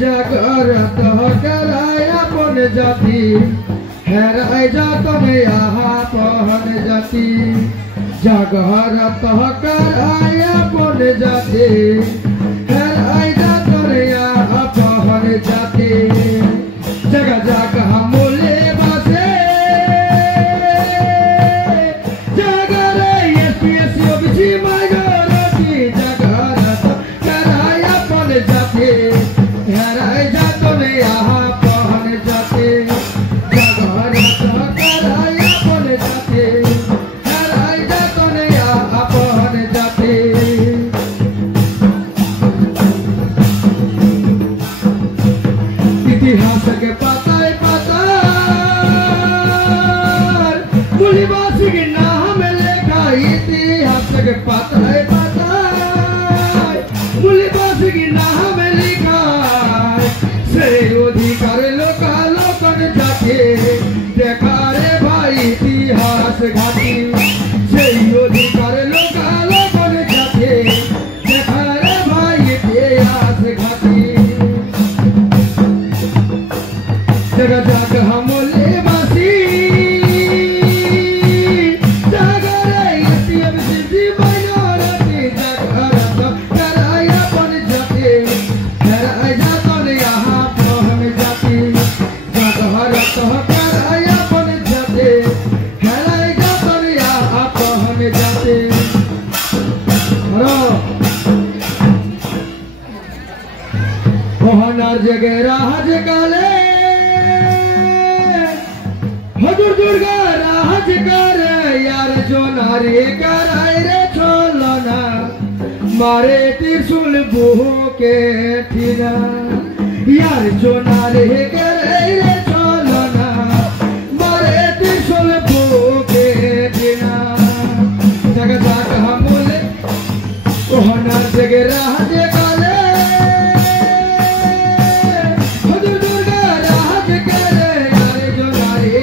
जागरत कराय अपन जाति हेराय जातने आपन जाति जागरत कराय अपन जाति हेराय जातने आपन जाति जगह जगह मूल्य बसे जगरे एसपीएससी ओबीसी माइनॉरिटी जागरत कराय अपन जाति हेराय जातने आपन जाति जागरत कराय अपन जाति हेराय जातने आपन जाति इतिहास के पाताय पातार मूल्यवासी के नाम लेखा इतिहास के पाताय पाताय मूल्यवासी के नाम लिखा से अधिकार लोका लोकन जाके देखा रे भाई इतिहास घाटी से अधिकार लोका लोकन जाके देखा रे भाई इतिहास घाटी जगह जगह मूल्यवासी जागरे एसपीएससी माइनॉरिटी जागरत कराय अपन जाति हेराय जातने आपन जाति जागरत कराय अपन जाति हेराय जातने आपन जाति मोहनार जगह राज काले हजूर दुर्गा राज कर यार जो नारी कराय रे छोलना मारे त्रिशूल बुह के ठीना यार जो नारी कराय रे छोलना मारे त्रिशूल बुह के ठीना जगह जगह मूल्य कोहना जगह राज काले हजूर दुर्गा राज कर यार जो नारी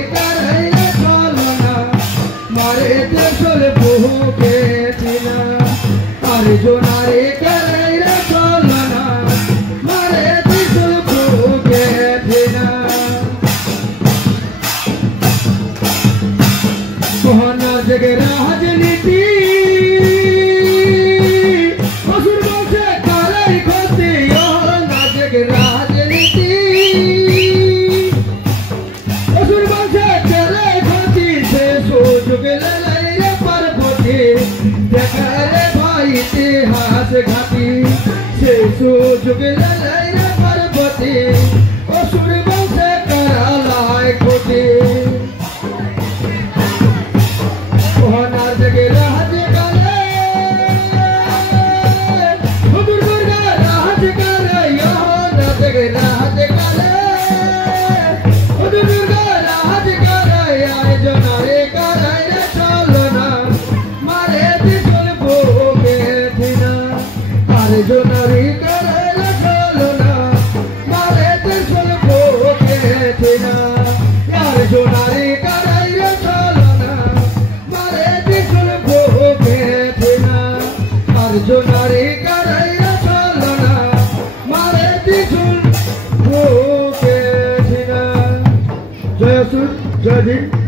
मारे त्रिशूल बुह के ठीना अरे जो नारी कराय रे छोलना मारे त्रिशूल बुह के ठीना कोहना जगह राजनीति असुर से कराय खोती योना जगह राजनीति असुर से कराय खोती से सोच ले परबती देखा रे भाई इतिहास घाटी से सोच ले परबती असुर से करा लाय खोती कोहना जगह राज काले हजूर दुर्गा राज कर योना जगह राज काले हजूर दुर्गा राज कर यार जो नारी कराय रे छोलना मारे त्रिशूल बुह के ठीना अरे जो नारी कराय रे छोलना मारे त्रिशूल बुह के ठीना यार जो नारी कराय रे छोलना मारे त्रिशूल बुह के ठीना अरे जो नारी कराय रे छोलना मारे त्रिशूल बुह के ठीना जय सुर जय भीम।